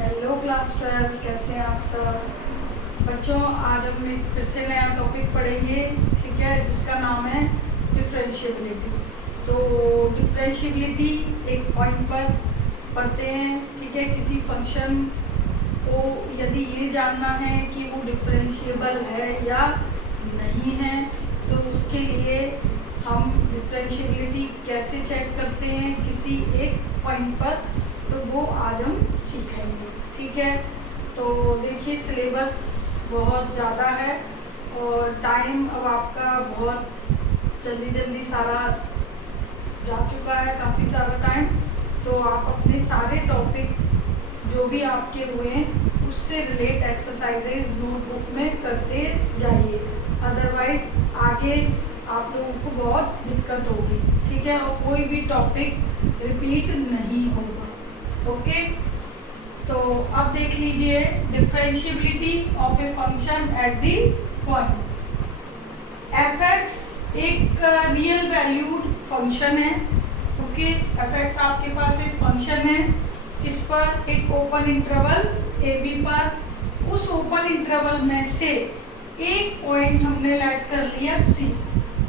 Hello class 12, कैसे हैं आप सब बच्चों। आज हम एक फिर से नया टॉपिक पढ़ेंगे, ठीक है, जिसका नाम है डिफरेंशिएबिलिटी। तो डिफरेंशिएबिलिटी एक पॉइंट पर पढ़ते हैं, ठीक है। किसी फंक्शन को यदि ये जानना है कि वो डिफरेंशिएबल है या नहीं है, तो उसके लिए हम डिफरेंशिएबिलिटी कैसे चेक करते हैं किसी एक पॉइंट पर, तो वो आज हम सीखेंगे, ठीक है। तो देखिए सिलेबस बहुत ज़्यादा है और टाइम अब आपका बहुत जल्दी सारा जा चुका है, काफ़ी सारा टाइम। तो आप अपने सारे टॉपिक जो भी आपके हुए हैं उससे रिलेट एक्सरसाइजेज नोटबुक में करते जाइए, अदरवाइज आगे आप लोगों को बहुत दिक्कत होगी, ठीक है, और कोई भी टॉपिक रिपीट नहीं होगा। ओके, तो अब देख लीजिए differentiability of a function at the point. F X एक रियल वैल्यूड फंक्शन है, ओके। एफ एक्स आपके पास एक फंक्शन है, किस पर? एक ओपन इंटरवल ए बी पर। उस ओपन इंटरवल में से एक पॉइंट हमने लेट कर लिया सी,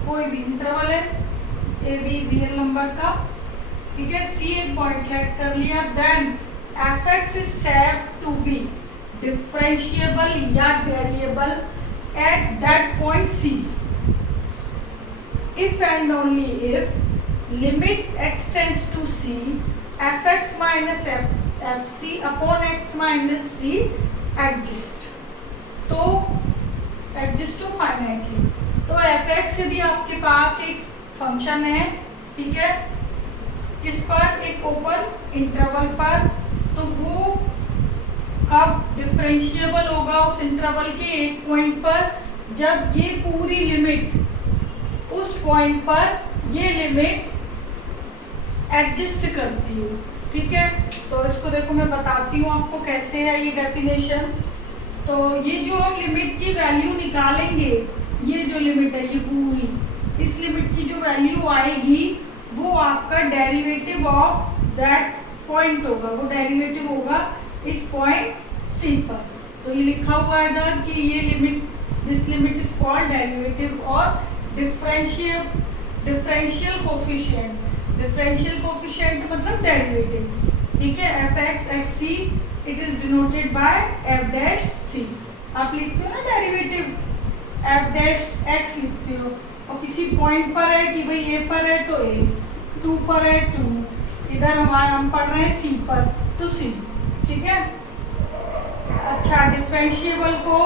कोई भी इंटरवल है ए बी रियल नंबर का, ठीक है। सी एक पॉइंट लेट कर लिया, then F X is said to be differentiable या variable at that point C if and only if limit X tends to C F X minus F C upon X minus C exist, तो exist to finitely. तो F X यदि आपके पास एक function है, ठीक है, किस पर? एक ओपन इंटरवल पर, तो वो कब डिफरेंशिएबल होगा? उस इंटरवल के एक पॉइंट पर, जब ये पूरी लिमिट उस पॉइंट पर ये लिमिट एग्जिस्ट करती हो, ठीक है। तो इसको देखो मैं बताती हूँ आपको कैसे है ये डेफिनेशन। तो ये जो हम लिमिट की वैल्यू निकालेंगे, ये जो लिमिट है ये पूरी, इस लिमिट की जो वैल्यू आएगी वो आपका डेरिवेटिव ऑफ दैट पॉइंट होगा, वो डेरिवेटिव होगा इस पॉइंट सी पर। तो ये लिखा हुआ है इधर कि ये limit, this limit is called derivative और डिफरेंशियल कोफिशिएंट। डिफरेंशियल कोफिशिएंट मतलब डेरिवेटिव, ठीक है। F X X C it is denoted by F dash C. आप लिखते हो ना डेरिवेटिव एफ डैश एक्स लिखते हो, और किसी पॉइंट पर है कि भाई ए पर है तो ए, 2 पर है 2, इधर हम पढ़ रहे हैं सी पर तो सी, ठीक है। अच्छा, डिफरेंशिएबल को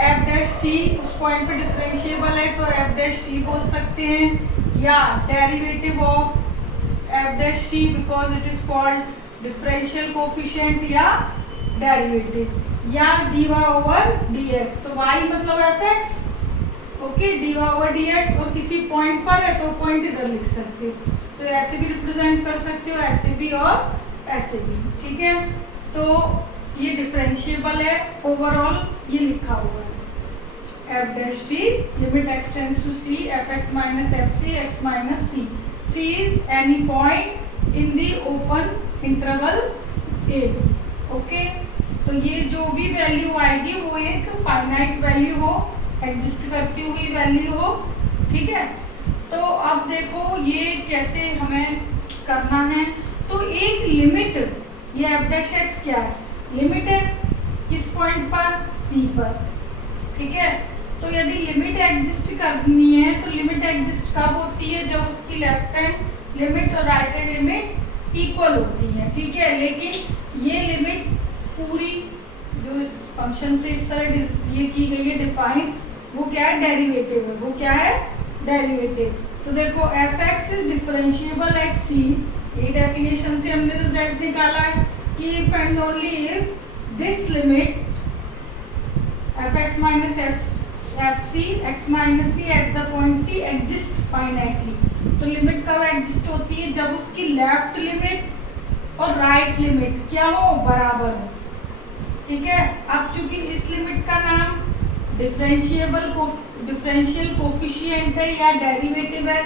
एफ डैश सी, उस पॉइंट पे डिफरेंशिएबल है तो एफ डैश सी बोल सकते हैं, या derivative of F dash C because it is called differential coefficient या डेरिवेटिव, या D Y over D X. तो वाई मतलब F X, okay, D Y over D X, और किसी पॉइंट पर है तो पॉइंट इधर लिख सकते हो, तो ऐसे भी रिप्रेजेंट कर सकते हो, ऐसे भी और ऐसे भी, ठीक है। तो ये डिफरेंशिएबल है, ओवरऑल ये लिखा हुआ है F dash C limit X tends to C F X minus F C X minus C. C is any point in the open interval A, okay. तो ये जो भी वैल्यू आएगी वो एक फाइनाइट वैल्यू हो, एग्जिस्ट करती हुई वैल्यू हो, ठीक है। तो अब देखो ये कैसे हमें करना है। तो एक लिमिट, ये एफ डैश एक्स क्या है? लिमिट है, किस पॉइंट पर? सी पर, ठीक है। तो यदि लिमिट एग्जिस्ट करनी है तो लिमिट एग्जिस्ट कब होती है? जब उसकी लेफ्ट हैंड लिमिट और राइट हैंड लिमिट इक्वल होती है, ठीक है। लेकिन ये लिमिट पूरी जो इस फंक्शन से इस तरह ये की गई है डिफाइन, वो क्या है? डेरिवेटिव है। वो क्या है? डेरिवेटिव। तो देखो F X is differentiable at C, ये डेफिनेशन से हमने रिजल्ट निकाला है कि if and only if this limit F X minus X F C X minus C at the point C exist finitely. तो लिमिट कब एग्जिस्ट होती है? जब उसकी लेफ्ट लिमिट और राइट लिमिट क्या हो? बराबर हो, ठीक है। अब क्योंकि इस लिमिट का नाम डिफरेंशियल कोफिशिएंट है या डेरिवेटिव है,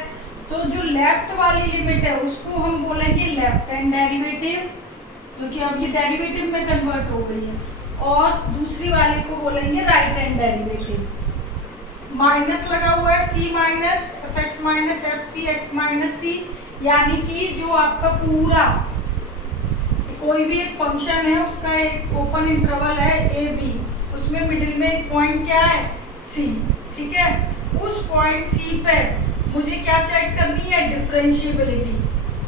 तो जो लेफ्ट वाली लिमिट है उसको हम बोलेंगे लेफ्ट हैंड डेरिवेटिव, क्योंकि अब ये डेरिवेटिव में कन्वर्ट हो गई है। और दूसरी वाले को बोलेंगे राइट हैंड डेरिवेटिव। माइनस लगा हुआ है C minus F X minus F C X minus C, यानी कि जो आपका पूरा कोई भी एक फंक्शन है उसका एक ओपन इंटरवल है ए बी, उसमें मिडिल में एक पॉइंट क्या है सी, ठीक है। उस पॉइंट सी पे मुझे क्या चेक करनी है, डिफरेंशिएबिलिटी,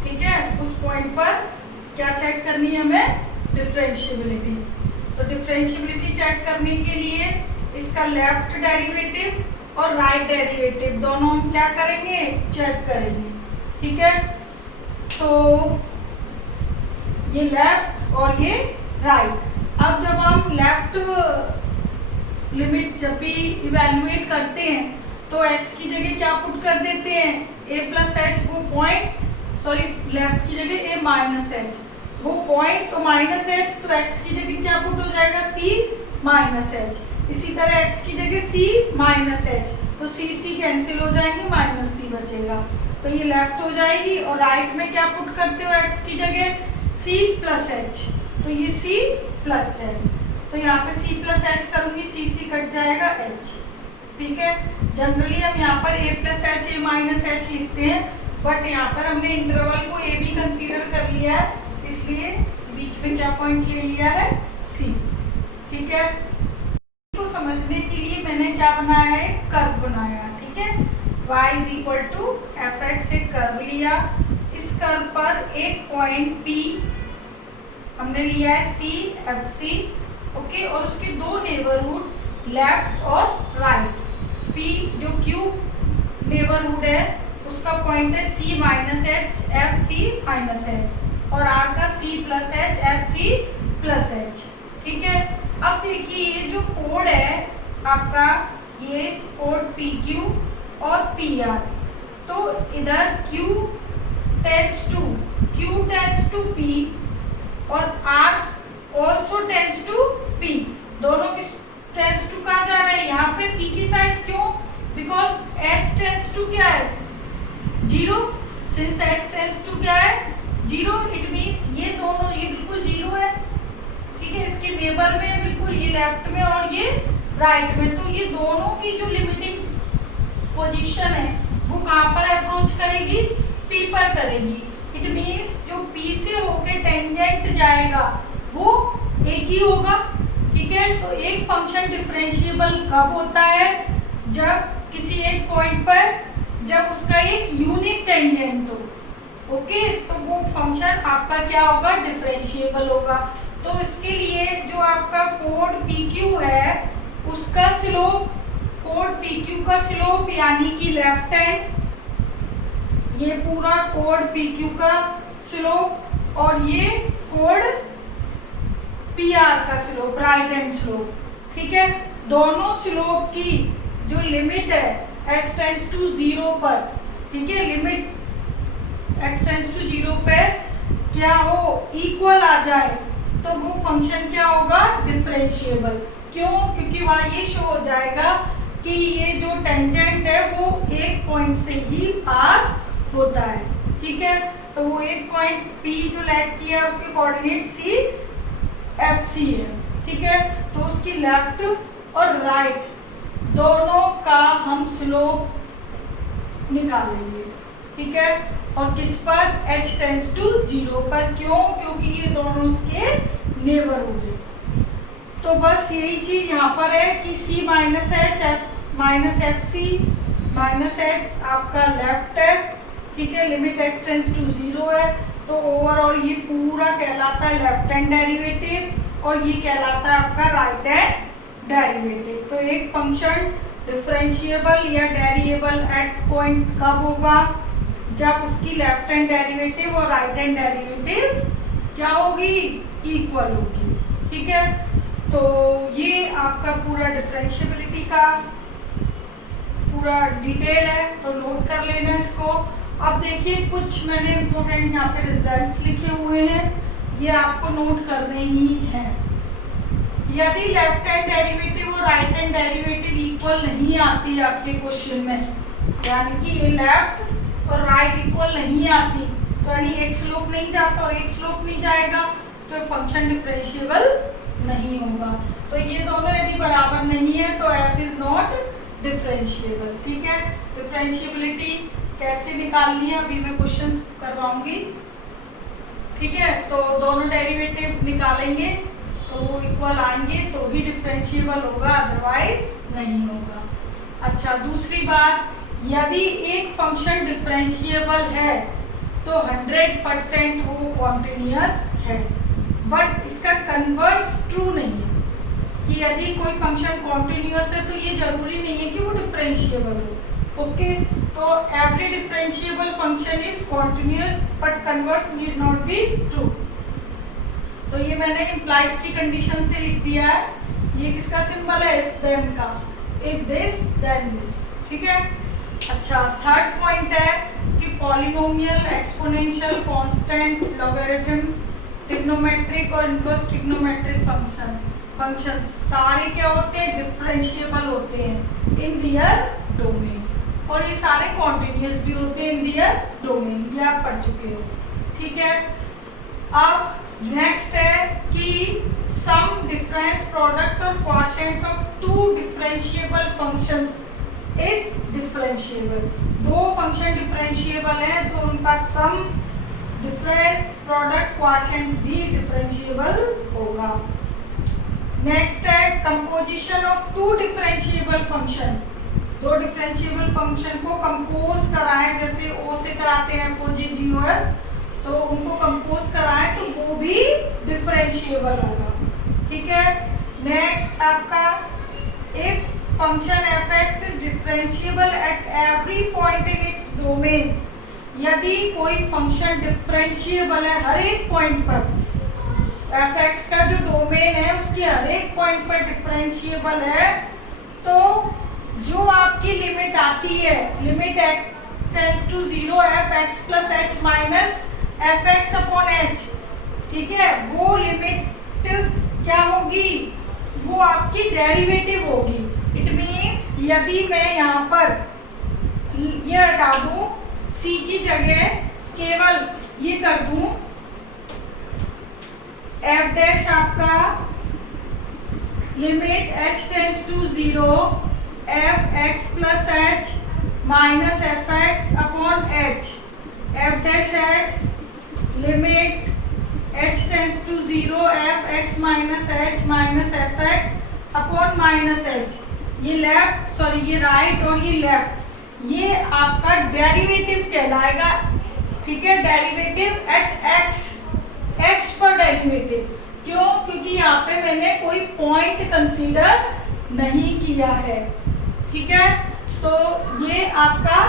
ठीक है। उस पॉइंट पर क्या चेक करनी है हमें, डिफरेंशिएबिलिटी। तो डिफरेंशिएबिलिटी चेक करने के लिए इसका लेफ्ट डेरिवेटिव और राइट डेरिवेटिव दोनों हम क्या करेंगे, चेक करेंगे, ठीक है। तो ये लेफ्ट और ये राइट। अब जब हम लेफ्ट लिमिट जब भी इवेल्युएट करते हैं तो x की जगह क्या पुट कर देते हैं, a प्लस एच, वो पॉइंट, सॉरी लेफ्ट की जगह a माइनस एच, वो पॉइंट तो माइनस एच, तो x की जगह क्या पुट हो जाएगा, c माइनस एच। इसी तरह x की जगह c माइनस एच, तो c कैंसिल हो जाएंगे, माइनस c बचेगा, तो ये लेफ्ट हो जाएगी। और राइट में क्या पुट करते हो x की जगह, c प्लस एच, तो ये c प्लस एच, तो यहाँ पे c प्लस एच करूंगी, c कट जाएगा h, ठीक है। जनरली हम यहाँ पर a plus H a minus H लिखते हैं, बट यहाँ पर हमने इंटरवल को a भी कंसीडर कर लिया है, इसलिए बीच में क्या पॉइंट ले लिया है, c, ठीक है। को समझने के लिए मैंने क्या बनाया है, कर्व बनाया, ठीक है। y इज इक्वल टू एफ एक्स, एक कर्व लिया, इस कर्व पर एक पॉइंट p हमने लिया है c एफ सी, ओके, और उसके दो नेबरहुड लेफ्ट और राइट। p जो q नेबरहुड है उसका पॉइंट है c minus H F C minus H, और r का c plus H F C plus H, ठीक है। अब देखिए ये जो कोड है आपका, ये कोड पी क्यू और पी आर, तो इधर q टेंस टू p और r also tends to p, दोनों किस टेंस टू कहाँ जा रहा है, यहाँ पे p की साइड, क्यों, बिकॉज h टेंस टू क्या है, zero, since h tends to क्या है, जीरो, इट मीन्स ये दोनों, ये बिल्कुल जीरो है, ठीक है। इसके नेबर में बिल्कुल, ये लेफ्ट में और ये राइट में, तो ये दोनों की जो लिमिटिंग पोजीशन है वो कहाँ पर अप्रोच करेगी, p पर करेगी। इट मीन्स जो p से होके टेंजेंट जाएगा वो एक ही होगा, ठीक है। तो एक फंक्शन डिफरेंशिएबल कब होता है, जब किसी एक पॉइंट पर जब उसका एक यूनिक टेंजेंट हो, ओके, तो वो फंक्शन आपका क्या होगा, डिफरेंशिएबल होगा। तो इसके लिए जो आपका कोड PQ है उसका स्लोप, कोड PQ का स्लोप यानी कि लेफ्ट हैंड, ये पूरा कोड PQ का स्लोप, और ये कोड PR का स्लोप, राइट हैंड स्लोप, ठीक है। दोनों स्लोप की जो लिमिट है h टेंस टू 0 पर, ठीक है, लिमिट x टेंस टू 0 पर क्या हो, इक्वल आ जाए, तो वो फंक्शन क्या होगा, डिफरेंशिएबल। क्यों, क्योंकि वहाँ ये शो हो जाएगा कि ये जो टेंजेंट है वो एक पॉइंट से ही पास होता है, ठीक है। तो वो एक पॉइंट P जो लेट किया उसके कोऑर्डिनेट C एफ सी है, ठीक है। तो उसकी लेफ्ट और राइट दोनों का हम स्लोप निकालेंगे, ठीक है। और किस पर, h टेंस टू 0 पर, क्यों, क्योंकि ये दोनों उसके नेबरहुड है। तो बस यही चीज यहाँ पर है कि c minus H F minus F C minus H आपका लेफ्ट है, ठीक है, लिमिट h टेंस टू 0 है, तो ओवरऑल ये पूरा कहलाता है लेफ्ट हैंड डेरिवेटिव और ये कहलाता है आपका राइट हैंड डेरिवेटिव। तो एक फंक्शन डिफरेंशिएबल या डेरिएबल एट पॉइंट कब होगा, जब उसकी लेफ्ट हैंड डेरिवेटिव और राइट हैंड डेरिवेटिव क्या होगी, इक्वल होगी, ठीक है। तो ये आपका पूरा डिफरेंशिएबिलिटी का पूरा डिटेल है, तो नोट कर लेना इसको। अब देखिए कुछ मैंने इम्पोर्टेंट यहाँ पे रिजल्ट्स लिखे हुए हैं, ये आपको नोट करने ही हैं। यदि लेफ्ट हैंड डेरिवेटिव और राइट हैंड डेरिवेटिव इक्वल नहीं आती है आपके क्वेश्चन में, यानी कि ये लेफ्ट और राइट इक्वल नहीं आती, तो यानी एक स्लोप नहीं जाता और एक स्लोप नहीं जाएगा, तो फंक्शन डिफरेंशिएबल नहीं होगा। तो ये दोनों यदि बराबर नहीं है तो f इज नॉट डिफरेंशिएबल। ठीक है, डिफरेंशिएबिलिटी कैसे निकालनी है अभी मैं क्वेश्चंस करवाऊंगी। ठीक है, तो दोनों डेरिवेटिव निकालेंगे तो वो इक्वल आएंगे तो ही डिफरेंशिएबल होगा, अदरवाइज नहीं होगा। अच्छा, दूसरी बात, यदि एक फंक्शन डिफरेंशिएबल है तो 100% वो कॉन्टिन्यूअस है, बट इसका कन्वर्स ट्रू नहीं है कि यदि कोई फंक्शन कॉन्टिन्यूअस है तो ये जरूरी नहीं है कि वो डिफरेंशिएबल हो। ओके, तो every differentiable function is continuous but converse need not be true. तो ये मैंने इम्प्लाइज की कंडीशन से लिख दिया है। ये किसका सिंबल है? इफ देन का, इफ दिस देन दिस। ठीक है। अच्छा, थर्ड पॉइंट है कि polynomial, exponential, constant, logarithm, trigonometric और इनवर्स ट्रिग्नोमेट्रिक फंक्शन सारे क्या होते हैं? डिफरेंशिएबल होते हैं इन दियर डोमेन, और ये सारे कॉन्टिन्यूअस भी होते हैं इन दियर डोमेन, ये आप पढ़ चुके हो। ठीक है, अब नेक्स्ट है कि सम डिफरेंस प्रोडक्ट और quotient of two differentiable functions is differentiable. दो फंक्शन डिफरेंशिएबल हैं तो उनका सम, डिफरेंस, प्रोडक्ट, क्वोशिएंट भी डिफरेंशिएबल होगा। नेक्स्ट है composition of two differentiable function. दो डिफरेंशिएबल फंक्शन को कंपोज कराएं, जैसे ओ से कराते हैं FOG, तो उनको कंपोज कराएं तो वो भी डिफरेंशिएबल होगा। ठीक है। नेक्स्ट आपका, if function fx is differentiable at every point in its domain, यदि कोई फंक्शन डिफरेंशिएबल है हर एक पॉइंट पर, fx का जो डोमेन है उसकी हर एक पॉइंट पर डिफरेंशिएबल है, तो जो आपकी लिमिट आती है, limit x tends to 0 fx plus h minus fx upon h, ठीक है, वो लिमिट क्या होगी? वो आपकी डेरिवेटिव होगी। इट मीन्स यदि मैं यहाँ पर ये हटा दूं, c की जगह केवल ये कर दूं f डैश आपका limit h tends to 0 fx plus h minus fx upon h, f dash x limit h tends to 0 fx minus h minus fx upon minus h। ये लेफ्ट, सॉरी ये right और ये left, ये आपका derivative कहलाएगा। ठीक है, derivative at x पर डेरिवेटिव। क्यों? क्योंकि यहाँ पे मैंने कोई पॉइंट कंसीडर नहीं किया है। ठीक है, तो ये आपका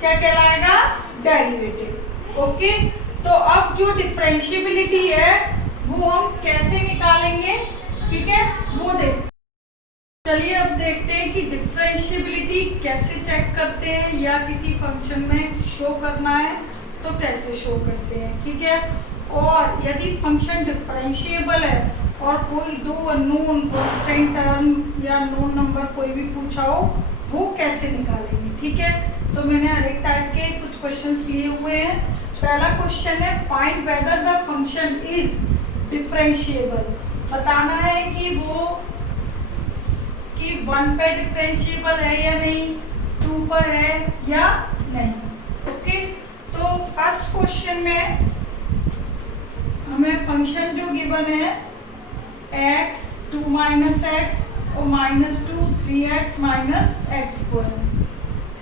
क्या कहलाएगा? डेरिवेटिव। ओके, तो अब जो डिफरेंशिएबिलिटी है वो हम कैसे निकालेंगे? ठीक है, वो देख, चलिए अब देखते हैं कि डिफरेंशिएबिलिटी कैसे चेक करते हैं, या किसी फंक्शन में शो करना है तो कैसे शो करते हैं। ठीक है, और यदि फंक्शन डिफरेंशिएबल है और कोई दो अननोन कांस्टेंट टर्म या नोन नंबर कोई भी पूछा हो, वो कैसे निकालेंगे। ठीक है, तो मैंने हर एक टाइप के कुछ क्वेश्चंस लिए हुए हैं। पहला क्वेश्चन है, find whether the function is differentiable. बताना है कि वो कि 1 पे डिफरेंशिएबल है या नहीं, 2 पर है या नहीं। ओके, तो फर्स्ट क्वेश्चन में हमें फंक्शन जो गिवन है x 2 माइनस x और -2 3x माइनस x²।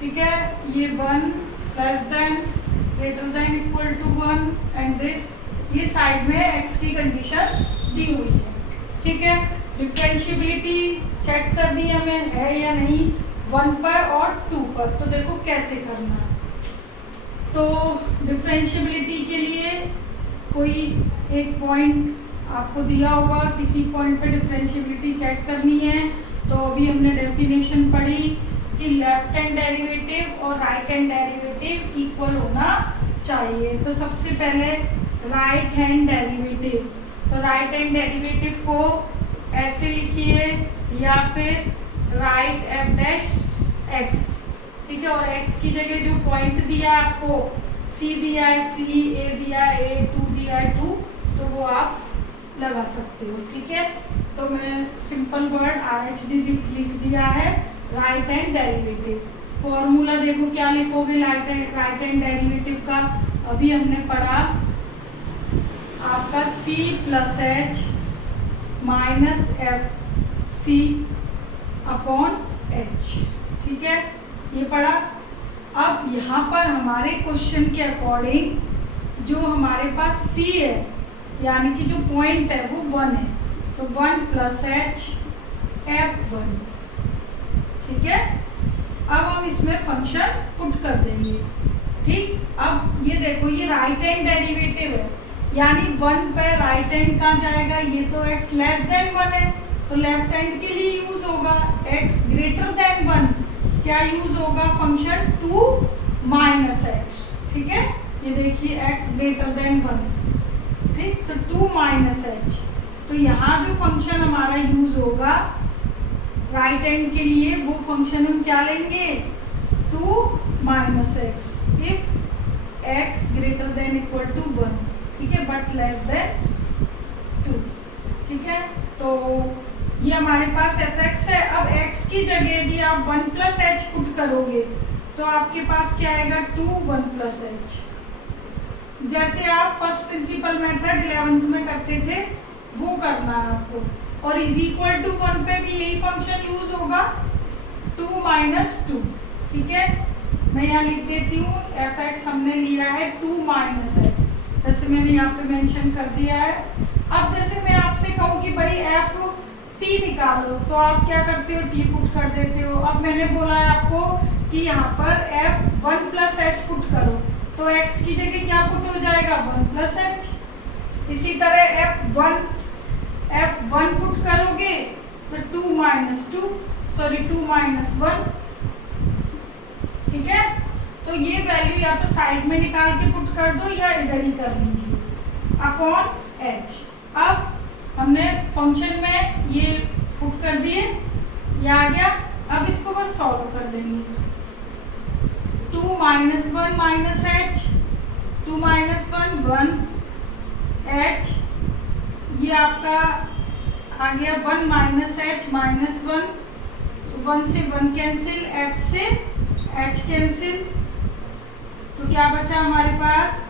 ठीक है, ये 1 less than greater than equal to 1 and this, ये साइड में x की कंडीशंस दी हुई है। ठीक है, डिफरेंशिएबिलिटी चेक करनी हमें है या नहीं 1 पर और 2 पर। तो देखो कैसे करना है। तो डिफरेंशिएबिलिटी के लिए कोई एक पॉइंट आपको दिया होगा, किसी पॉइंट पे डिफरेंशिएबिलिटी चेक करनी है। तो अभी हमने डेफिनेशन पढ़ी कि लेफ्ट हैंड डेरिवेटिव और राइट हैंड डेरिवेटिव इक्वल होना चाहिए। तो सबसे पहले राइट हैंड डेरिवेटिव, तो राइट हैंड डेरिवेटिव को ऐसे लिखिए, या फिर राइट एफ डैश एक्स। ठीक है, और x की जगह जो पॉइंट दिया है आपको, c दिया है c, a दिया है a, 2 दिया है 2, तो वो आप लगा सकते हो। ठीक है, तो मैं सिंपल वर्ड RHD लिख दिया है, राइट हैंड डेरिवेटिव। फॉर्मूला देखो क्या लिखोगे राइट हैंड डेरिवेटिव का, अभी हमने पढ़ा आपका C plus H minus FC upon H। ठीक है, ये पढ़ा। अब यहाँ पर हमारे क्वेश्चन के अकॉर्डिंग जो हमारे पास C है, यानी कि जो पॉइंट है वो 1 है, तो 1 प्लस H F1। ठीक है, अब हम इसमें फंक्शन पुट कर देंगे। ठीक, अब ये देखो ये राइट हैंड डेरिवेटिव है, यानी 1 पे राइट हैंड कहाँ जाएगा, ये तो x लेस देन 1 है, तो लेफ्ट हैंड के लिए यूज होगा x ग्रेटर देन 1, क्या यूज होगा फंक्शन 2 माइनस x। ठीक है, ये देखिए x ग्रेटर देन 1, ठीक, तो 2 माइनस h। तो यहाँ जो फंक्शन हमारा यूज होगा राइट हैंड के लिए, वो फंक्शन हम क्या लेंगे 2 minus x if x greater than equal to 1। ठीक है, बट लेस देन 2। ठीक है, तो ये हमारे पास fx है। अब x की जगह यदि आप 1 प्लस h पुट करोगे तो आपके पास क्या आएगा 2 1 प्लस h। जैसे आप फर्स्ट प्रिंसिपल मेथड 11th में करते थे वो करना है आपको, और इज इक्वल टू 1 पे भी यही फंक्शन यूज होगा 2 माइनस 2। ठीक है, मैं यहाँ लिख देती हूँ fx हमने लिया है 2 माइनस h, जैसे मैंने यहाँ पे मेंशन कर दिया है। अब जैसे मैं आपसे कहूँ कि भाई f t निकालो, तो आप क्या करते हो t पुट कर देते हो। अब मैंने बोला है आपको कि यहाँ पर f 1 प्लस h पुट करो, तो x की जगह क्या पुट हो जाएगा 1 प्लस h। इसी तरह f1 पुट करोगे तो 2 माइनस 2 माइनस 1। ठीक है, तो ये वैल्यू या तो साइड में निकाल के पुट कर दो या इधर ही कर लीजिए अपॉन h। अब हमने फंक्शन में ये पुट कर दिए, ये आ गया। अब इसको बस सॉल्व कर देंगे। 2 minus 1 minus h, 2 minus 1 1 h, ये आपका आ गया 1 माइनस h माइनस 1, 1 से 1 कैंसिल, h से h कैंसिल, तो क्या बचा हमारे पास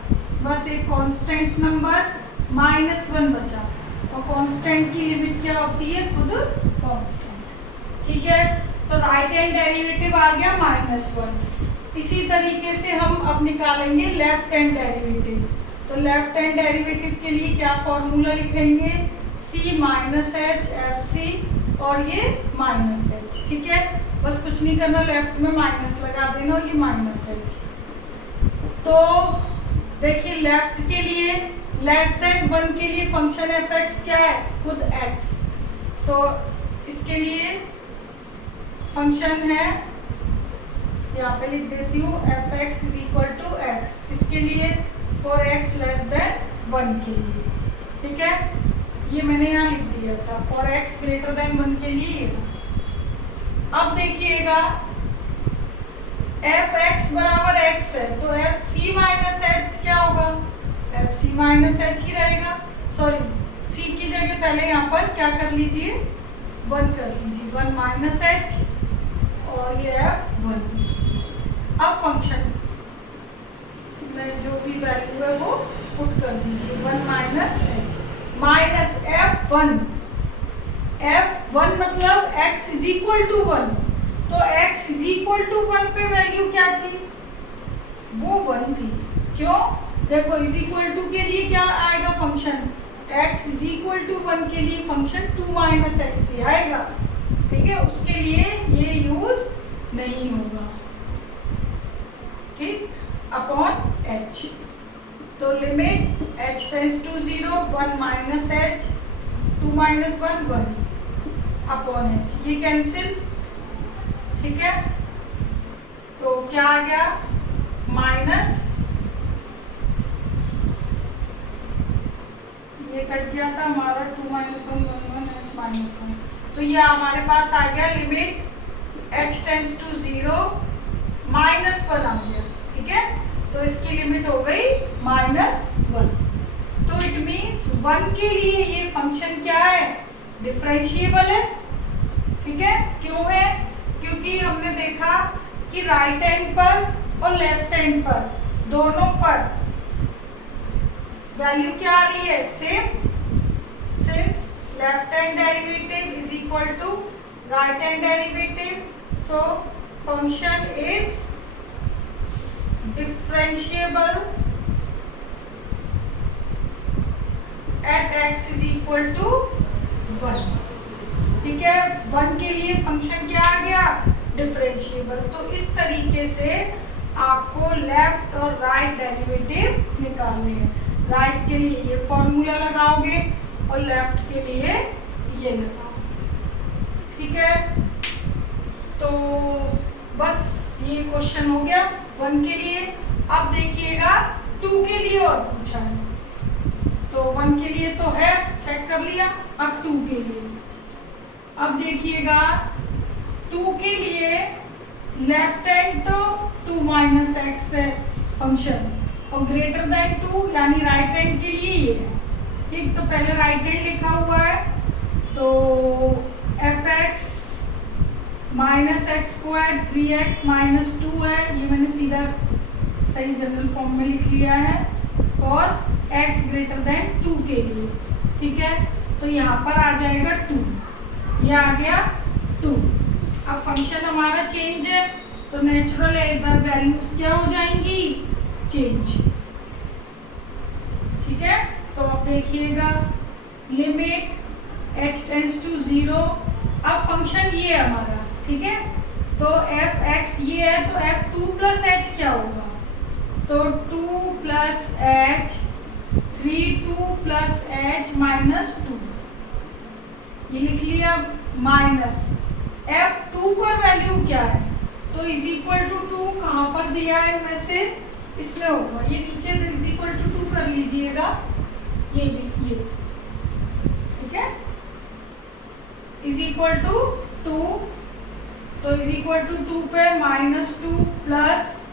बस एक कांस्टेंट नंबर -1 बचा, और कांस्टेंट की लिमिट क्या होती है खुद कांस्टेंट। ठीक है, तो राइट हैंड डेरिवेटिव आ गया -1। इसी तरीके से हम अब निकालेंगे लेफ्ट हैंड डेरिवेटिव। तो लेफ्ट हैंड डेरिवेटिव के लिए क्या फॉर्मूला लिखेंगे c माइनस h fc, और ये माइनस h। ठीक है, बस कुछ नहीं करना, लेफ्ट में माइनस लगा देना और ये माइनस h। तो देखिए लेफ्ट के लिए लेस देन 1 के लिए फंक्शन fx क्या है खुद x, तो इसके लिए फंक्शन है, यहाँ पे लिख देती हूँ fx is equal to x, इसके लिए फॉर x लेस देन 1 के लिए। ठीक है, ये मैंने यहाँ लिख दिया था फॉर x ग्रेटर देन 1 के लिए ये था। अब देखिएगा fx बराबर x है, तो fc माइनस h क्या होगा fc माइनस h ही रहेगा। सॉरी, c की जगह पहले यहाँ पर क्या कर लीजिए 1 कर लीजिए, 1 माइनस h और ये f1। अब फंक्शन में जो भी वैल्यू है वो पुट कर दीजिए, 1 minus h minus f1। f1 मतलब x इज इक्वल टू 1, तो x इज इक्वल टू 1 पे वैल्यू क्या थी वो 1 थी। क्यों, देखो इज इक्वल टू के लिए क्या आएगा function x is equal to 1 के लिए फंक्शन 2 माइनस x ही आएगा। ठीक है, उसके लिए ये यूज नहीं होगा। ठीक, अपॉन h, तो limit h tends to 0 1 minus h 2 minus 1 1 upon h, ये कैंसिल। ठीक है, तो क्या आ गया माइनस, ये कट गया था हमारा 2 माइनस 1 1 1 h माइनस 1, तो ये हमारे पास आ गया limit h tends to 0 minus 1 आ गया। ठीक है, तो इसकी लिमिट हो गई -1। तो इट मीन्स 1 के लिए ये फंक्शन क्या है, डिफरेंशिएबल है। ठीक है, क्यों है, क्योंकि हमने देखा कि राइट हैंड पर और लेफ्ट हैंड पर दोनों पर वैल्यू क्या आ रही है, same. Since left hand derivative is equal to right hand derivative, so function is differentiable at x is equal to 1। ठीक है, 1 के लिए फंक्शन क्या आ गया, डिफरेंशिएबल। तो इस तरीके से आपको लेफ्ट और राइट डेरिवेटिव निकालने हैं। राइट के लिए ये फॉर्मूला लगाओगे और लेफ्ट के लिए ये लगाओगे। ठीक है, तो बस ये क्वेश्चन हो गया 1 के लिए। अब देखिएगा 2 के लिए और पूछा है, तो 1 के लिए तो है, चेक कर लिया। अब 2 के लिए, अब देखिएगा 2 के लिए लेफ्ट हैंड तो 2 माइनस एक्स है फंक्शन, और ग्रेटर देन 2 यानी राइट हैंड के लिए ये है। ठीक, तो पहले राइट हैंड लिखा हुआ है, तो F X minus x square 3x minus 2 है, ये मैंने सीधा सही जनरल फॉर्म में लिख लिया है और x ग्रेटर देन 2 के लिए। ठीक है, तो यहाँ पर आ जाएगा 2, ये आ गया 2। अब फंक्शन हमारा चेंज है, तो नेचुरल है इधर वैल्यूज क्या हो जाएंगी, चेंज। ठीक है, तो अब देखिएगा लिमिट h टेंड्स टू 0। अब फंक्शन ये है हमारा, ठीक है, तो एफ एक्स ये है, तो एफ 2 प्लस एच क्या होगा, तो 2 plus H 3 2 plus H minus 2, ये लिख लिया माइनस F2 पर वैल्यू क्या है, तो इज इक्वल टू 2 कहाँ पर दिया है इनमें से, इसमें होगा, ये नीचे इज इक्वल टू 2 कर लीजिएगा, ये भी ये। ठीक है, इज इक्वल टू 2, तो इज इक्वल टू 2 पे माइनस 2 प्लस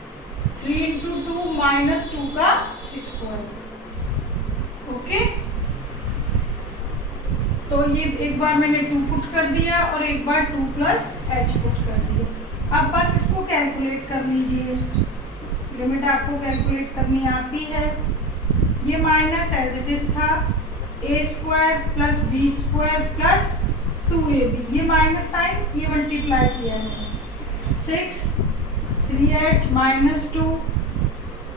3 इंटू 2 माइनस 2 का स्क्वायर। ओके, तो ये एक बार मैंने 2 पुट कर दिया और एक बार 2 प्लस एच पुट कर दिया। अब बस इसको कैलकुलेट कर लीजिए, लिमिट आपको कैलकुलेट करनी आती है। ये माइनस एज इट इज था, A square plus B square plus 2ab, ये माइनस साइन ये मल्टीप्लाई किया है, 6 3h माइनस 2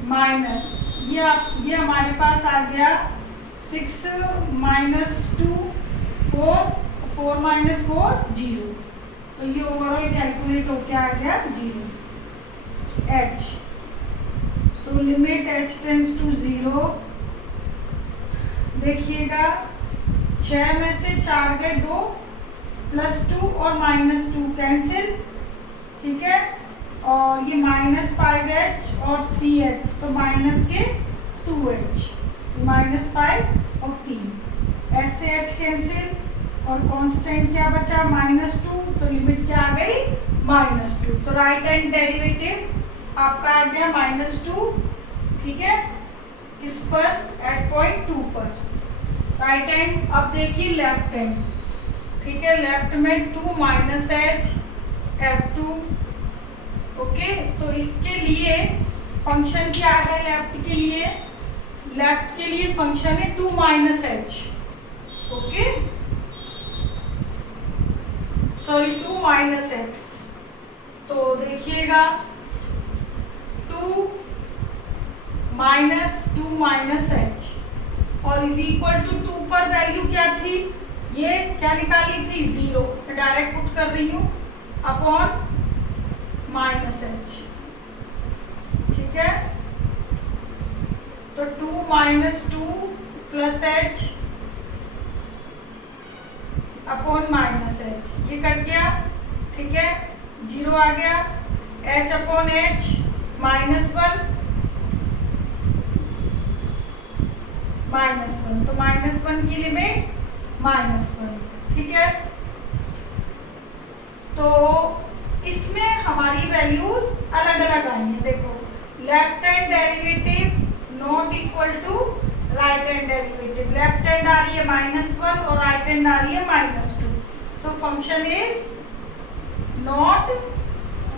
माइनस ये हमारे पास आ गया 6 माइनस 2 4 माइनस 4 0, तो ये ओवरऑल कैलकुलेट होके आ गया 0 h। तो लिमिट h टेंड्स टू 0, देखिएगा 6 में से 4 गए 2 प्लस 2 और माइनस 2 कैंसिल। ठीक है, और ये माइनस 5h और 3h, तो माइनस के 2h, माइनस 5 और 3, एच से h कैंसिल और कांस्टेंट क्या बचा माइनस 2, तो लिमिट क्या आ गई माइनस 2, तो राइट हैंड डेरिवेटिव आपका आ गया माइनस 2। ठीक है, किस पर, एट पॉइंट 2 पर राइट हैंड। अब देखिए लेफ्ट हैंड, ठीक है, लेफ्ट में 2 माइनस एच F2। ओके, तो इसके लिए फंक्शन क्या है, लेफ्ट के लिए फंक्शन है 2 minus h, okay, sorry 2 minus x. तो देखिएगा 2 माइनस एच और इज इक्वल टू 2 पर वैल्यू क्या थी, ये क्या निकाली थी 0, मैं डायरेक्ट पुट कर रही हूँ अपॉन माइनस एच। ठीक है, तो 2 minus 2 plus H upon minus H, ये कट गया। ठीक है, 0 आ गया, h अपॉन एच माइनस 1, तो माइनस 1 की लिमिट माइनस 1। ठीक है, तो इसमें हमारी वैल्यूज अलग अलग आई हैं। देखो, left hand derivative not equal to right hand derivative, left hand आ रही है -1 और राइट हैंड आ रही है -2, सो फंक्शन इज नॉट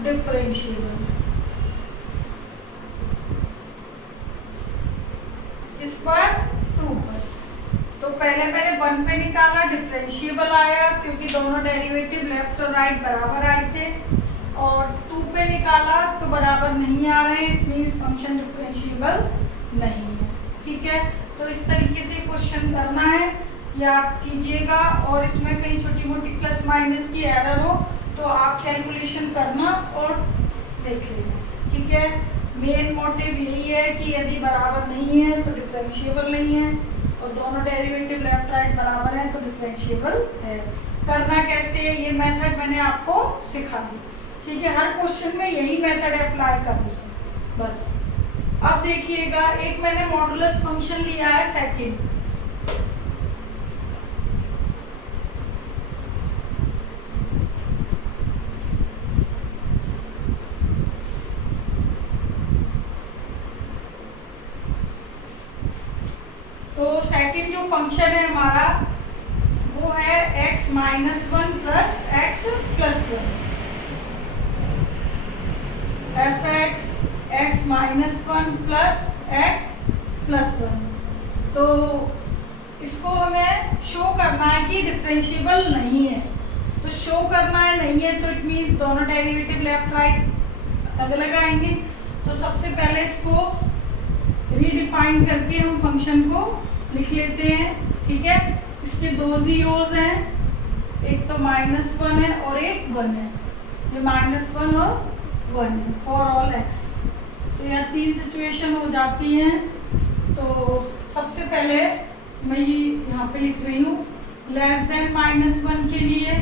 डिफरेंशिएबल। इस पर 2 पर, तो पहले मैंने 1 पे निकाला, डिफरेंशिएबल आया क्योंकि दोनों डेरिवेटिव लेफ्ट और राइट बराबर आए थे, और 2 पे निकाला तो बराबर नहीं आ रहे, इट मीन्स फंक्शन डिफरेंशिएबल नहीं है। ठीक है, तो इस तरीके से क्वेश्चन करना है, या आप कीजिएगा, और इसमें कहीं छोटी मोटी प्लस माइनस की एरर हो तो आप कैलकुलेशन करना और देख लेना। ठीक है, मेन मोटिव यही है कि यदि बराबर नहीं है तो डिफरेंशिएबल नहीं है, और दोनों डेरिवेटिव लेफ्ट राइट बराबर है तो डिफरेंशिएबल है। करना कैसे है, ये मेथड मैंने आपको सिखा दी। ठीक है, हर क्वेश्चन में यही मेथड अप्लाई करनी है बस। अब देखिएगा, एक मैंने मॉडुलस फंक्शन लिया है सेकंड, तो सेकंड जो फंक्शन है हमारा वो है x -1 plus x plus 1, fx x -1 plus x plus 1। तो इसको हमें शो करना है कि डिफरेंशिएबल नहीं है, तो शो करना है नहीं है तो इट मीन्स दोनों डेरिवेटिव लेफ्ट राइट अलग अलग आएंगे। तो सबसे पहले इसको रीडिफाइन करके हम फंक्शन को लिख लेते हैं। ठीक है, इसके 2 जीरोज हैं, एक तो -1 है और एक 1 है, ये -1 और 1 है फॉर ऑल x। तो यहाँ 3 सिचुएशन हो जाती हैं। तो सबसे पहले मैं ये यहाँ पे लिख रही हूँ लेस देन -1 के लिए,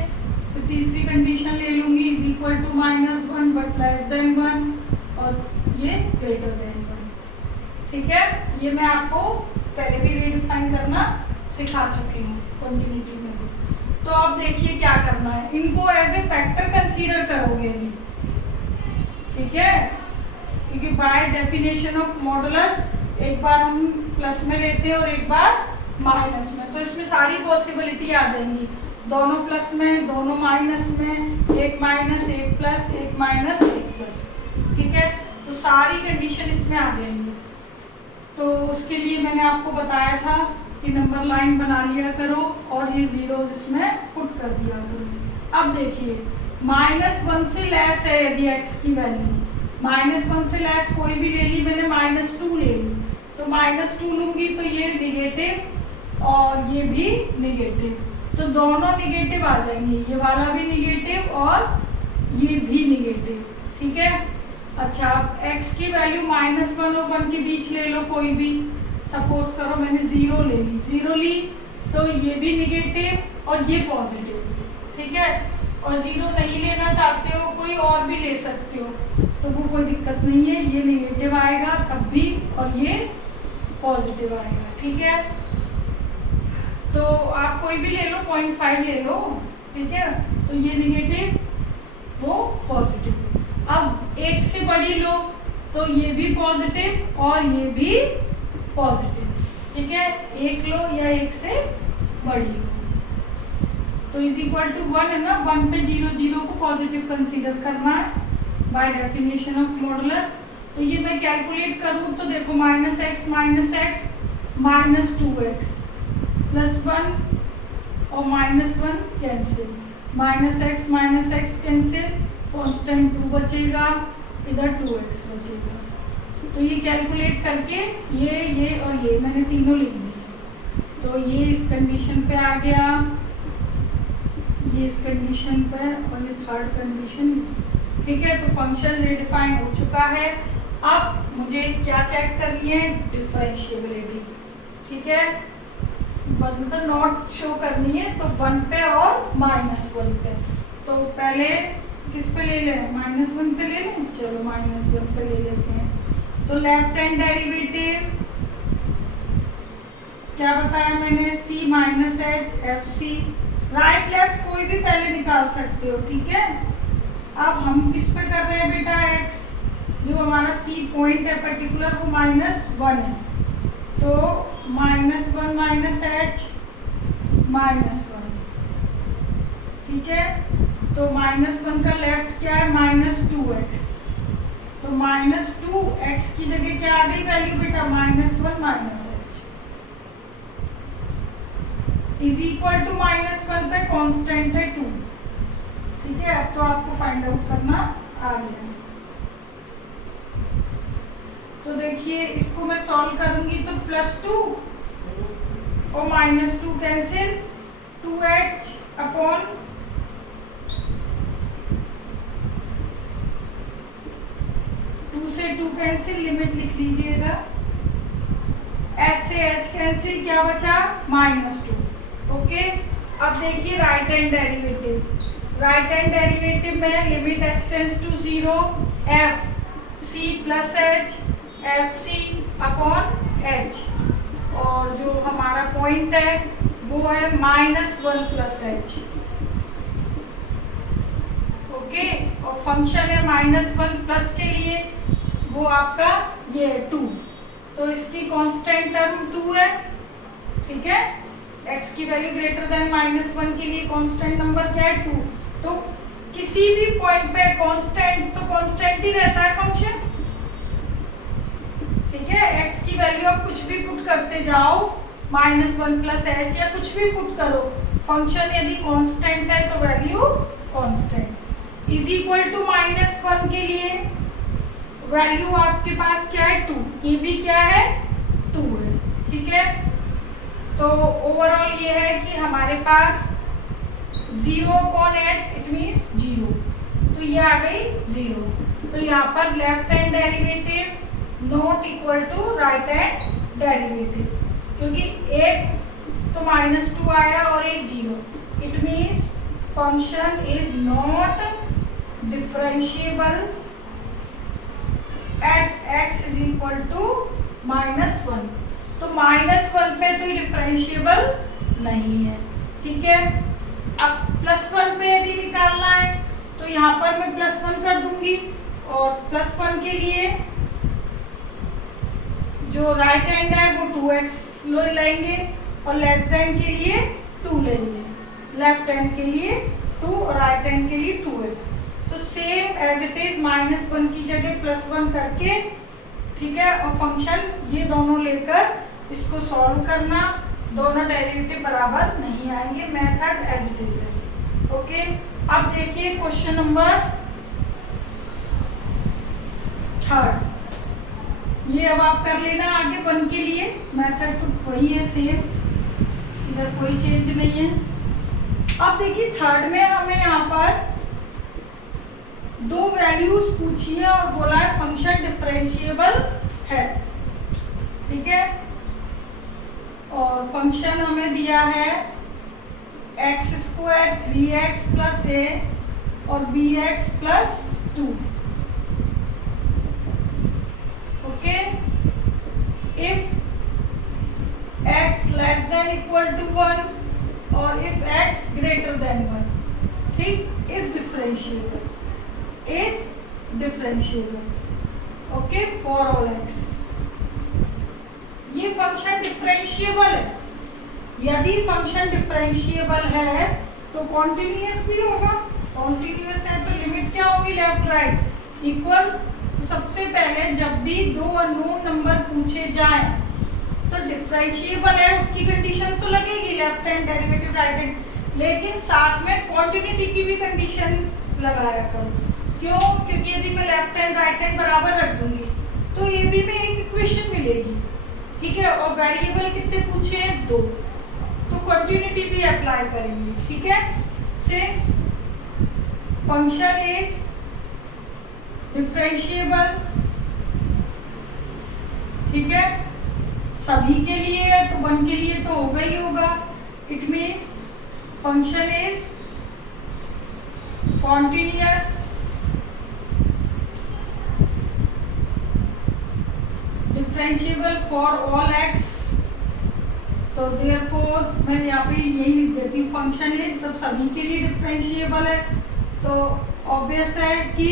तो तीसरी कंडीशन ले लूँगी is equal to -1 but less than 1, और ये ग्रेटर देन 1। ठीक है, ये मैं आपको पहले भी रीडिफाइन करना सिखा चुकी हूँ कंटिन्यूटी में भी। तो अब देखिए क्या करना है, इनको एज ए फैक्टर कंसीडर करोगे भी। ठीक है, क्योंकि बाय डेफिनेशन ऑफ मॉडुलस एक बार हम प्लस में लेते हैं और एक बार माइनस में, तो इसमें सारी पॉसिबिलिटी आ जाएंगी, दोनों प्लस में दोनों माइनस में, एक माइनस एक प्लस, एक माइनस एक प्लस। ठीक है, तो सारी कंडीशन इसमें आ जाएंगी। तो उसके लिए मैंने आपको बताया था कि नंबर लाइन बना लिया करो और ये जीरोस इसमें पुट कर दिया करो। अब देखिए -1 से लेस है यदि x की वैल्यू, -1 से लेस कोई भी ले ली, मैंने -2 ले ली, तो -2 लूंगी तो ये निगेटिव और ये भी निगेटिव, तो दोनों निगेटिव आ जाएंगे, ये वाला भी निगेटिव और ये भी निगेटिव। ठीक है, अच्छा x की वैल्यू -1 और 1 के बीच ले लो कोई भी, सपोज करो मैंने 0 ले ली, 0 ली तो ये भी निगेटिव और ये पॉजिटिव। ठीक है, और 0 नहीं लेना चाहते हो कोई और भी ले सकते हो, तो वो कोई दिक्कत नहीं है, ये निगेटिव आएगा तब भी और ये पॉजिटिव आएगा। ठीक है, तो आप कोई भी ले लो, 0.5 ले लो। ठीक है, तो ये निगेटिव वो पॉजिटिव। अब 1 से बड़ी लो तो ये भी पॉजिटिव और ये भी पॉजिटिव। ठीक है, 1 लो या 1 से बड़ी लो, तो इज इक्वल टू 1 है ना, 1 पे 0 0 को पॉजिटिव कंसीडर करना है बाय डेफिनेशन ऑफ मॉडुलस। तो ये मैं कैलकुलेट करूँ तो देखो -x -2x प्लस 1 और -1 कैंसिल, -x कैंसिल, कांस्टेंट 2 बचेगा, इधर 2x बचेगा। तो ये कैलकुलेट करके ये और ये मैंने तीनों लिख दिए, तो ये इस कंडीशन पे आ गया, ये इस कंडीशन पे और ये थर्ड कंडीशन। ठीक है, तो फंक्शन रिडिफाइन हो चुका है। अब मुझे क्या चेक करनी है, डिफरेंशिएबिलिटी। ठीक है, मतलब नॉट शो करनी है, तो 1 पे और -1 पे। तो पहले किस पे ले लें, -1 पे ले लें, चलो -1 पे ले लेते हैं। तो लेफ्ट हैंड डेरिवेटिव क्या बताया मैंने, c -h fc, right left कोई भी पहले निकाल सकते हो। ठीक है, अब हम किस पे कर रहे हैं बेटा, x जो हमारा c पॉइंट है पर्टिकुलर वो -1 है। तो -1 माइनस एच -1, ठीक है। तो -1 का लेफ्ट क्या है, -2x, तो -2x की जगह क्या आ गई वैल्यू बेटा, -1 minus h is equal to -1 पे कांस्टेंट है 2, ठीक है। अब तो आपको फाइंड आउट करना आ गया। तो देखिए इसको मैं सॉल्व करूंगी तो +2 और -2 कैंसिल, 2h अपॉन 2 से 2 कैंसिल, लिमिट लिख लीजिएगा, h से h कैंसिल, क्या बचा -2। ओके, अब देखिए right hand derivative, right hand derivative में limit h tends to 0 f c plus h F C upon H, और जो हमारा पॉइंट है वो है -1 प्लस एच, ओके। और फंक्शन है -1 प्लस के लिए वो आपका ये 2, तो इसकी कांस्टेंट टर्म 2 है, ठीक है। x की वैल्यू ग्रेटर देन -1 के लिए कांस्टेंट नंबर क्या है, 2। तो किसी भी पॉइंट पे कांस्टेंट तो कांस्टेंट ही रहता है फंक्शन, ठीक है। x की वैल्यू आप कुछ भी पुट करते जाओ, -1 प्लस एच या कुछ भी पुट करो, फंक्शन यदि कांस्टेंट है तो value constant. Is equal to -1 के लिए वैल्यू आपके पास क्या है, 2, ये भी क्या है 2 है, ठीक है। तो ओवरऑल ये है कि हमारे पास 0 अपॉन h इट मीन्स 0, तो ये आ गई 0। तो यहाँ पर left hand derivative not equal to right hand derivative, क्योंकि एक तो -2 आया और एक 0, it means function is not differentiable at x is equal to -1। तो -1 पे तो डिफरेंशिएबल नहीं है, ठीक है। अब +1 पे यदि निकालना है तो यहाँ पर मैं +1 कर दूंगी, और +1 के लिए जो राइट हैंड है वो 2x लेंगे, और लेस देन के लिए 2 लेंगे, लेफ्ट हैंड के लिए 2 और राइट हैंड के लिए 2x। तो सेम एज इट इज -1 की जगह +1 करके, ठीक है। और फंक्शन ये दोनों लेकर इसको सॉल्व करना, दोनों डेरिवेटिव बराबर नहीं आएंगे, मेथड एज इट इज है, ओके। अब देखिए क्वेश्चन नंबर 3, ये अब आप कर लेना आगे 1 के लिए, मेथड तो वही है सेम, इधर कोई चेंज नहीं है। अब देखिए 3rd में हमें यहाँ पर 2 वैल्यूज पूछी है और बोला है फंक्शन डिफरेंशिएबल है, ठीक है। और फंक्शन हमें दिया है x² 3x प्लस a और bx plus 2, okay. If x less than equal to 1 और इफ x ग्रेटर देन 1, ठीक, is differentiable, okay, for all x। ये फंक्शन डिफरेंशिएबल है, यदि फंक्शन डिफरेंशिएबल है तो कॉन्टिन्यूअस भी होगा, कॉन्टिन्यूअस है तो लिमिट क्या होगी, लेफ्ट राइट इक्वल। तो सबसे पहले जब भी 2 अननोन नंबर पूछे जाएं तो डिफरेंशिएबल है उसकी कंडीशन तो लगेगी, left hand derivative right hand, लेकिन साथ में कॉन्टिन्यूटी की भी कंडीशन लगाया करो। क्यों? क्योंकि यदि मैं लेफ्ट हैंड राइट हैंड बराबर रख दूंगी तो ए बी में एक इक्वेशन मिलेगी, ठीक है। और वेरिएबल कितने पूछे हैं, 2, तो कंटिन्यूटी भी अप्लाई करेंगे, ठीक है। सिंस फंक्शन इज डिफरेंशिएबल, ठीक है, सभी के लिए है तो 1 के लिए तो होगा ही होगा, it means function is continuous differentiable for all x। तो देयरफॉर मैं यहाँ पे यही लिख देती हूँ, फंक्शन है सब सभी के लिए डिफरेंशिएबल है, तो ऑब्वियस है कि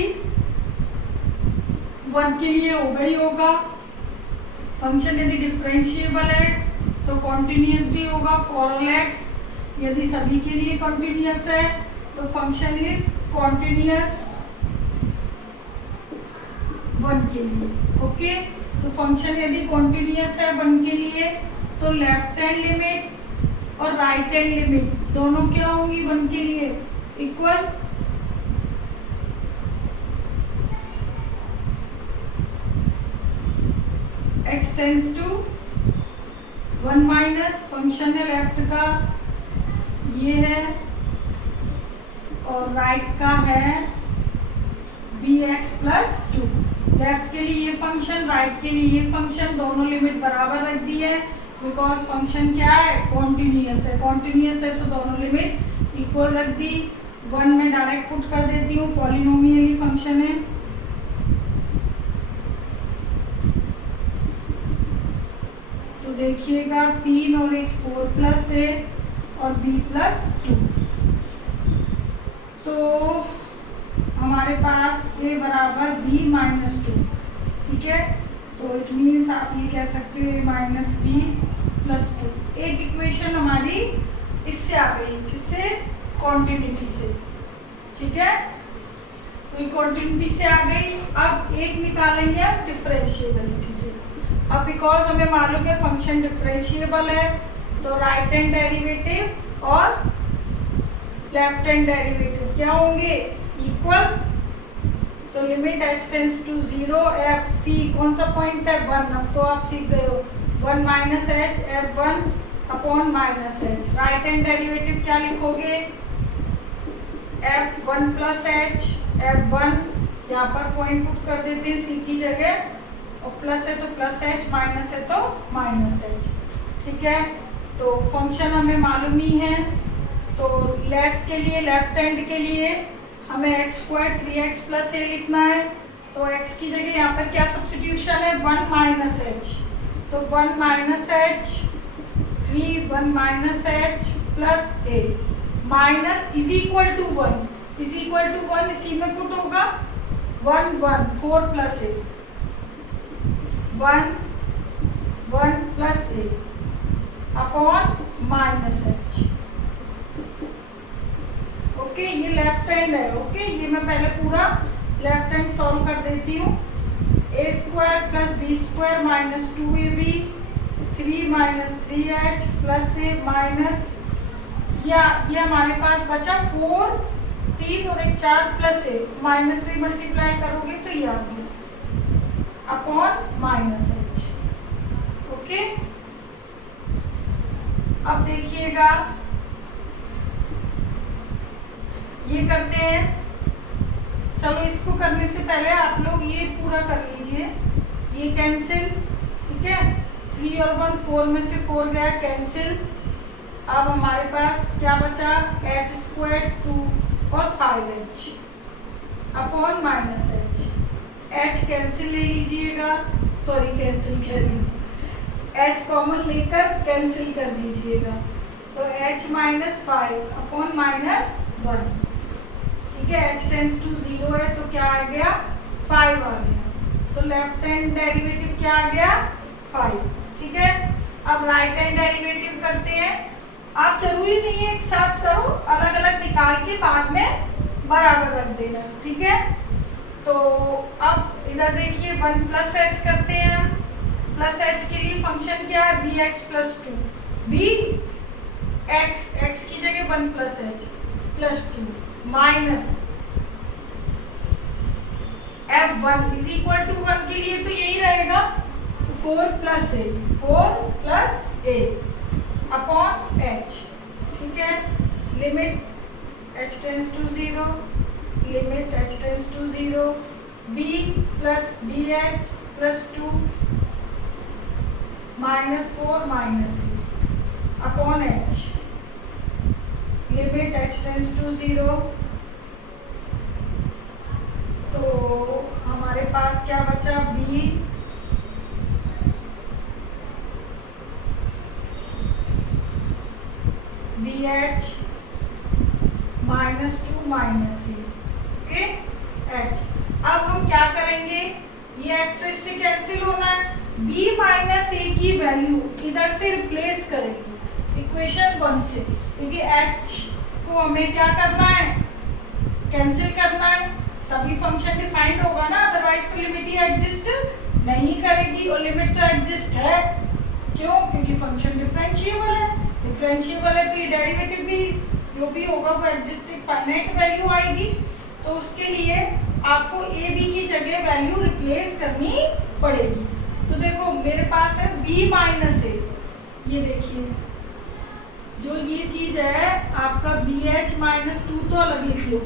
1 के लिए होगा ही होगा। फंक्शन यदि डिफरेंशिएबल है तो कॉन्टिन्यूस भी होगा फॉर ऑल एक्स, यदि सभी के लिए कॉन्टिन्यूस है तो फंक्शन इज कॉन्टिन्यूस 1 के लिए। ओके, तो फंक्शन यदि कॉन्टिन्यूस है 1 के लिए तो लेफ्ट हैंड लिमिट और राइट हैंड लिमिट दोनों क्या होंगी 1 के लिए equal. x tends to 1 minus function है लेफ्ट का ये है और राइट का है bx प्लस 2। लेफ्ट के लिए ये फंक्शन, राइट के लिए ये फंक्शन, दोनों लिमिट बराबर रख दी है बिकॉज फंक्शन क्या है कॉन्टिन्यूस है। कॉन्टिन्यूस है तो दोनों लिमिट इक्वल रख दी। 1 में डायरेक्ट पुट कर देती हूँ, पॉलिनोमियल फंक्शन है। तो देखिएगा 3 और 1 4 प्लस a और b प्लस 2। तो हमारे पास a बराबर b माइनस 2, ठीक है। तो इट मीन्स आप ये कह सकते हो a माइनस बी प्लस 2। एक इक्वेशन हमारी इससे आ गई, किससे, कॉन्टिन्यूटी से, ठीक है। तो ये कॉन्टिन्यूटी से आ गई। अब एक निकालेंगे हम डिफरेंशिएबिलिटी से। अब बिकॉज हमें मालूम है फंक्शन डिफरेंशिएबल है तो राइट हैंड डेरिवेटिव और लेफ्ट हैंड डेरिवेटिव क्या होंगे इक्वल। तो limit h tends to 0 f c कौन सा पॉइंट है 1। अब तो आप सीख गए हो 1 minus H F 1 upon minus H. Right hand derivative क्या लिखोगे f 1 प्लस एच एफ 1, यहाँ पर पॉइंट पुट कर देते हैं सी की जगह, और प्लस है तो प्लस एच, माइनस है तो माइनस एच, ठीक है। तो फंक्शन हमें मालूम ही है। तो लेस के लिए, लेफ्ट हैंड के लिए हमें x स्क्वायर 3x प्लस ए लिखना है। तो x की जगह यहाँ पर क्या सब्स्टिट्यूशन है 1 माइनस एच। तो 1 minus h 3 1 minus h plus A minus is equal to 1, is equal to 1 इसी में पुट होगा 1 1 4 plus a 1 1 plus a upon minus h. Okay, ये लेफ्ट हैंड है। ओके, ये मैं पहले पूरा लेफ्ट हैंड सॉल्व कर देती हूँ। A square plus B square minus 2ab 3 minus 3h plus A minus ये हमारे पास बचा 4 3 और 1 4 प्लस ए माइनस से मल्टीप्लाई करोगे तो ये आ गया अपॉन माइनस एच। ओके, अब देखिएगा ये करते हैं। चलो इसको करने से पहले आप लोग ये पूरा कर लीजिए, ये कैंसिल, ठीक है। 3 और 1 4 में से 4 गया कैंसिल। अब हमारे पास क्या बचा एच स्क्वायर 2 और 5h upon minus H. H cancel ले लीजिएगा, सॉरी कैंसिल कह रही हूँ, एच कॉमन लेकर कैंसिल कर दीजिएगा। तो h माइनस 5 अपॉन माइनस 1, ठीक है। h टेंस टू 0 है तो क्या आ गया 5 आ गया। तो लेफ्ट हैंड डेरिवेटिव क्या आ गया 5, ठीक है। अब राइट हैंड डेरिवेटिव करते हैं। आप जरूरी नहीं है एक साथ करो, अलग अलग निकाल के बाद में बराबर रख देना, ठीक है। तो अब इधर देखिए 1 प्लस एच करते हैं हम। प्लस एच के लिए फंक्शन क्या है b x plus 2, b x की जगह 1 plus h plus 2 minus f1 is equal to 1 के लिए तो यही रहेगा, तो 4 प्लस ए अपॉन h, ठीक है। Limit h tends to 0, limit h tends to 0 b plus b h plus 2 minus 4 minus e upon h, limit h tends to 0। तो हमारे पास क्या बचा b h minus 2 minus c, okay h. अब हम क्या करेंगे, ये एच तो इससे कैंसिल होना है b माइनस ए की वैल्यू इधर से रिप्लेस करेंगे इक्वेशन 1 से, क्योंकि h को हमें क्या करना है, कैंसिल करना है, तभी फंक्शन डिफाइंड होगा ना, अदरवाइज तो लिमिट ही एग्जिस्ट नहीं करेगी। और लिमिट तो एग्जिस्ट है, क्यों? क्योंकि फंक्शन डिफरेंशिएबल है। डिफरेंशिएबल है तो ये डेरिवेटिव भी जो भी होगा वो एग्जिस्टिंग फाइनाइट वैल्यू आएगी। तो उसके लिए आपको ए बी की जगह वैल्यू रिप्लेस करनी पड़ेगी। तो देखो मेरे पास है b माइनस ए, ये देखिए जो ये चीज है आपका bh माइनस 2 तो अलग लिख लो,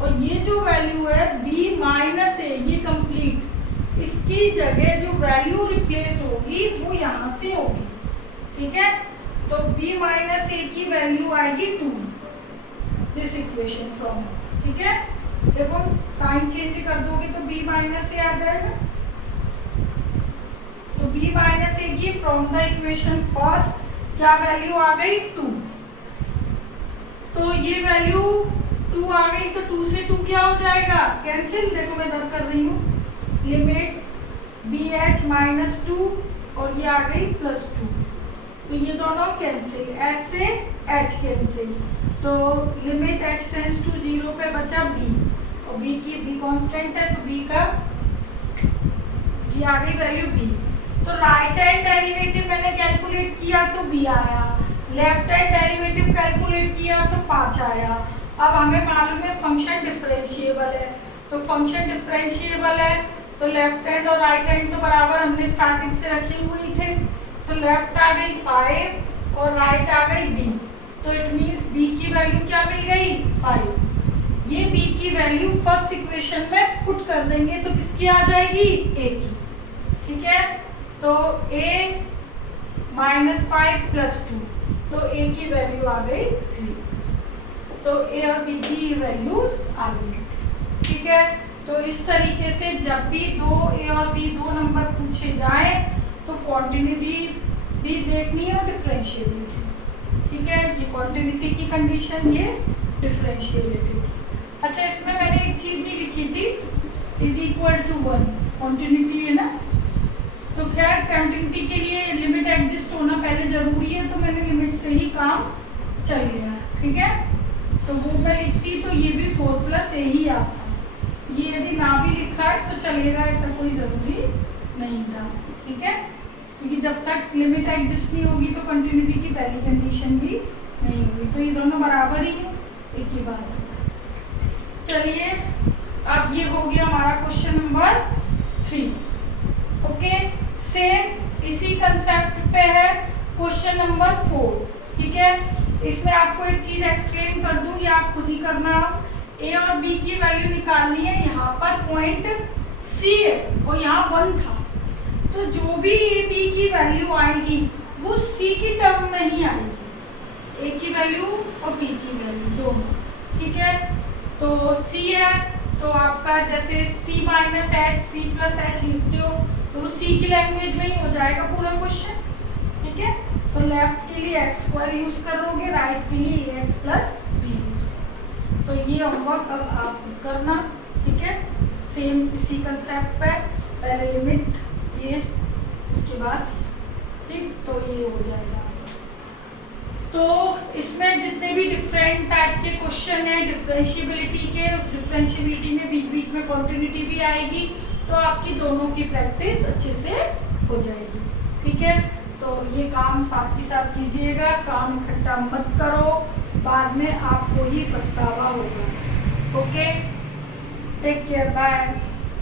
और ये जो वैल्यू है b माइनस ए ये कंप्लीट, इसकी जगह जो वैल्यू रिप्लेस होगी वो यहाँ से होगी, ठीक है। तो b माइनस ए की वैल्यू आएगी 2, दिस इक्वेशन फ्रॉम, ठीक है। देखो साइन चेंज कर दोगे तो b माइनस ए आ जाएगा। तो b माइनस ए की फ्रॉम द इक्वेशन फर्स्ट क्या वैल्यू आ गई 2, तो ये वैल्यू 2 आ गई, तो 2 से 2 क्या हो जाएगा, कैंसिल। देखो मैं इधर कर रही हूँ, लिमिट bh माइनस 2 और ये आ गई प्लस 2, तो ये दोनों कैंसिल, h से h कैंसिल, तो लिमिट h टेंड्स टू 0 पे बचा b, और b की b कांस्टेंट है तो b का ये आ गई वैल्यू b। तो राइट हैंड डेरिवेटिव मैंने कैलकुलेट किया तो b आया, लेफ्ट हैंड डेरिवेटिव कैलकुलेट किया तो 5 आया। अब हमें मालूम है फंक्शन डिफरेंशिएबल है, तो फंक्शन डिफरेंशिएबल है तो लेफ्ट हैंड और राइट हैंड तो बराबर हमने स्टार्टिंग से रखे हुए थे, तो लेफ्ट आ गई 5 और राइट आ गई b, तो इट मींस b की वैल्यू क्या मिल गई 5। ये b की वैल्यू फर्स्ट इक्वेशन में पुट कर देंगे तो किसकी आ जाएगी, a की, ठीक है। तो a माइनस 5 प्लस 2, तो a की वैल्यू आ गई 3, तो a और b की वैल्यूज आ गई, ठीक है। तो इस तरीके से जब भी दो a और b दो नंबर पूछे जाए तो क्वांटिटी भी देखनी है और डिफरेंशिएबिलिटी, ठीक है। ये क्वांटिटी की कंडीशन, ये डिफरेंशिएबिलिटी। अच्छा इसमें मैंने एक चीज भी लिखी थी, इज इक्वल टू 1, क्वांटिटी है ना, तो खैर क्वांटिटी के लिए लिमिट एग्जिस्ट होना पहले जरूरी है, तो मैंने लिमिट से ही काम चल गया, ठीक है। तो वो मैं लिखती तो ये भी 4 प्लस ए ही आता, ये यदि ना भी लिखा है तो चलेगा, ऐसा कोई ज़रूरी नहीं था, ठीक है। क्योंकि जब तक लिमिट एग्जिस्ट नहीं होगी तो कंटिन्यूटी की पहली कंडीशन भी नहीं होगी, तो ये दोनों बराबर ही है, एक ही बात है। चलिए अब ये हो गया हमारा क्वेश्चन नंबर 3, ओके। सेम इसी कंसेप्ट पे है क्वेश्चन नंबर 4, ठीक है। इसमें आपको एक चीज एक्सप्लेन कर दूं, ये आप खुद ही करना। a और b की वैल्यू निकालनी है, यहाँ पर पॉइंट c है और यहाँ 1 था, तो जो भी a b की वैल्यू आएगी वो c की टर्म में ही आएगी, a की वैल्यू और b की वैल्यू दोनों, ठीक है। तो c है तो आपका जैसे c minus H c plus H लिखते हो तो वो c की लैंग्वेज में ही हो जाएगा पूरा क्वेश्चन, ठीक है। तो लेफ्ट के लिए एक्स स्क्वायर यूज करोगे, राइट के लिए एक्स प्लस बी यूज। तो ये होमवर्क अब आप खुद करना, ठीक है। सेम इसी कंसेप्ट पे, पहले लिमिट ये, उसके बाद ठीक, तो ये हो जाएगा। तो इसमें जितने भी डिफरेंट टाइप के क्वेश्चन है डिफरेंशिएबिलिटी के, उस डिफरेंशिएबिलिटी में बीच बीच में कॉन्टिन्यूटी भी आएगी, तो आपकी दोनों की प्रैक्टिस अच्छे से हो जाएगी, ठीक है। तो ये काम साथ ही साथ कीजिएगा, काम इकट्ठा मत करो, बाद में आपको ही पछतावा होगा, ओके। Take care, bye.